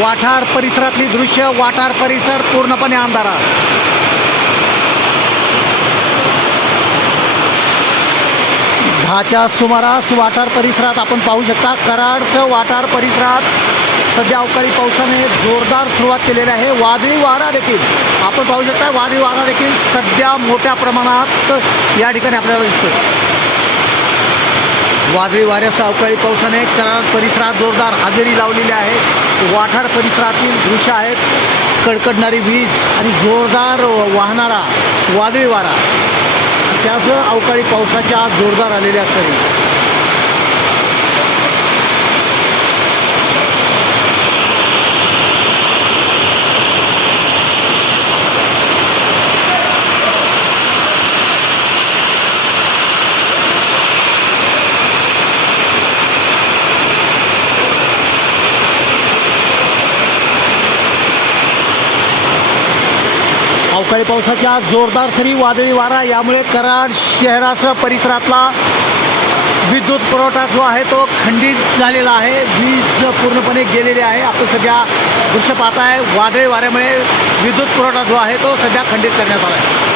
वाठार परिसरातली दृश्य वाठार परिसर पूर्णपणे अंधारा दहाच्या सुमारास वाठार परिसरात आपण पाहू शकता कराडचं वाठार परिसरात सध्या अवकाळी पावसाने जोरदार सुरुवात केलेली आहे. वादळी वारा देखील. आपण पाहू शकता वादळी वारा देखील सध्या मोठ्या प्रमाणात या ठिकाणी आपल्याला दिसतो वादळी वाऱ्यासह अवकाळी पावसाने कराड परिसरात जोरदार हजेरी लावलेली आहे. वाठार परिसरातील दृश्य आहेत. कडकडणारी वीज आणि जोरदार वाहणारा वादळी वारा. त्याचं अवकाळी पावसाच्या जोरदार आलेल्या असतात अवकाळी पावसाच्या जोरदार सरी वादळी वारा यामुळे कराड शहरासह परिसरातला विद्युत पुरवठा जो आहे तो खंडित झालेला आहे. वीज पूर्णपणे गेलेली आहे. आपण सध्या दृश्य पाहताय वादळी वाऱ्यामुळे विद्युत पुरवठा जो आहे तो सध्या खंडित करण्यात आला आहे.